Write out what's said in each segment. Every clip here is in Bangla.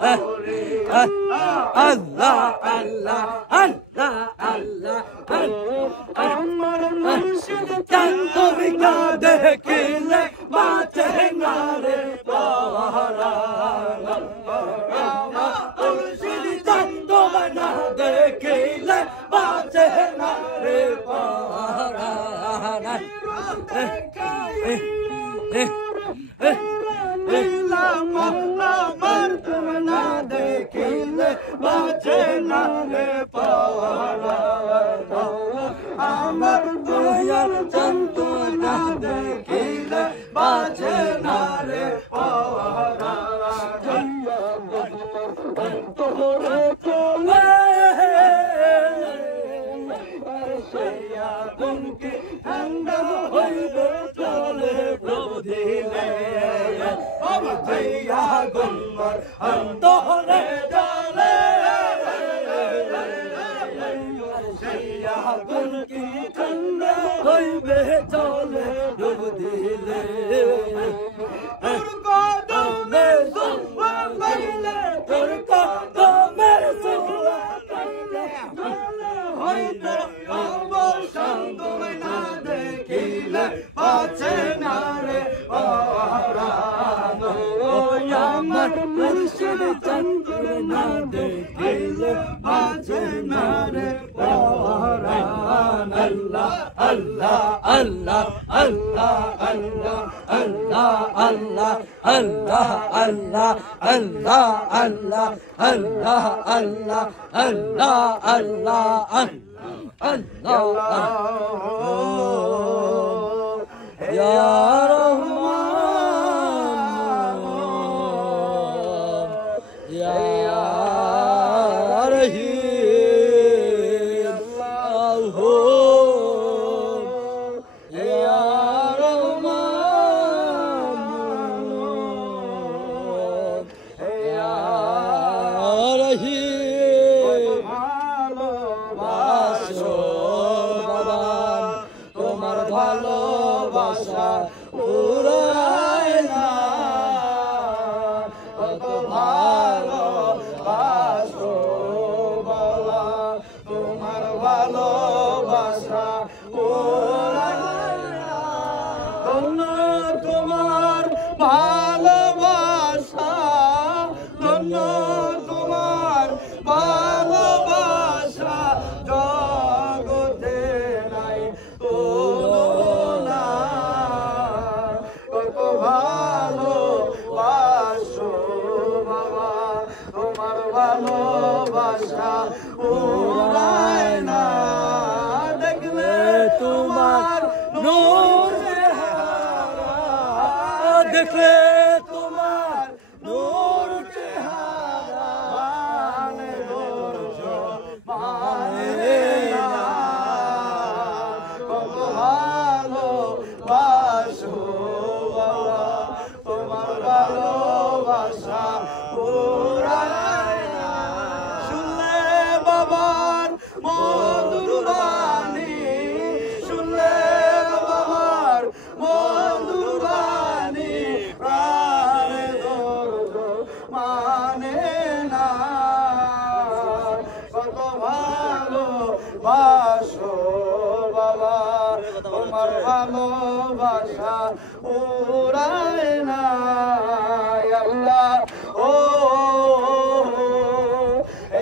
আল্লাহ আল্লাহ আল্লাহ আল্লাহ আমার মুর্শিদ চাঁদ তুমি না দেখিলে বাঁচে না রে পারা আমার মুর্শিদ চাঁদ তুমি না দেখিলে বাঁচে না রে পারা আমার তুমি না দেখিলে বাঁচে না রে পারা আমার দয়াল চাঁদ না দেখিলে বাঁচে না রে পারা তোরে চলে তুমকে ঠান্ডা হইবে চলে প্রভু দিলে জয়া গুমর অন্তরে চলে জয়া গুমকি ঠান্ডা হইবে চলে প্রভু দিলে তোর কদমে সুয়া পাইলে তোর কদমে সুয়া পাইলে হইতে অবসান তুমি না দেখিলে বাঁচে না রে পারা আমার মুর্শিদ চাঁদ না দেখিলে বাঁচে না রে পারা আল্লাহ আল্লাহ আল্লাহ আল্লাহ আল্লাহ আল্লাহ আল্লাহ আল্লাহ আল্লাহ আল্লাহ আল্লাহ আল্লাহ আল্লাহ আল্লাহ আল্লাহ আল্লাহ ইয়া রহমান ইয়া রহিম ইয়া রহমান ইয়া রহিম ভালোবাসো বাবা তোমার ভালোবাসা উড়ায় না কত ভালোবাসো বাবা তোমার ভালোবাসা উড়ায় না ধন্য তোমার ভালোবাসা ধন্য তোমার ভালোবাসা জগতে নাই তুলনা কত ভালোবাসো বাবা তোমার ভালোবাসা উড়ায় না দেখলে তোমার নূর চেহারা দেখলে তোমার নূর চেহারা মানে ধৈর্য মানে না কত ভালোবাসো বাবা তোমার ভালোবাসা উড়ায় না শুনলে বাবার মধুর বাণী শুনলে বাবার মধুর বাণী প্রাণে ধৈর্য মানে না কত ভালোবাসো বাবা তোমার ভালোবাসা উড়ায় না আল্লাহ ও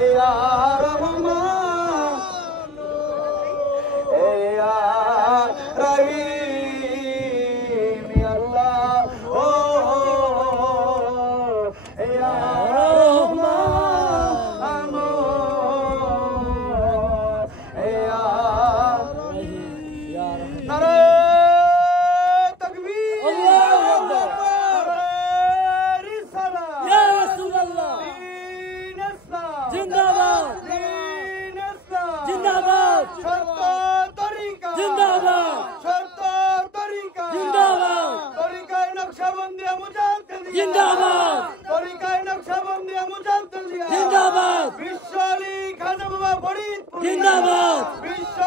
ইয়া রহমান ইয়া রহিম আল্লাহ ও ইয়া রহমান ইয়া নারে তাকবীর আল্লাহু আকবার রিসালাত ইয়া রাসূলুল্লাহ দ্বীন ইসলাম জিন্দাবাদ দ্বীন ইসলাম জিন্দাবাদ সত্য তরিকা জিন্দাবাদ সত্য তরিকা জিন্দাবাদ তরিকায় নকশবন্দিয়া মুজাদ্দিদিয়া জিন্দাবাদ তরিকায় নকশবন্দিয়া মুজাদ্দিদিয়া জিন্দাবাদ বিশ্বলি খাজা বাবা ফরিদপুর জিন্দাবাদ বিশ্ব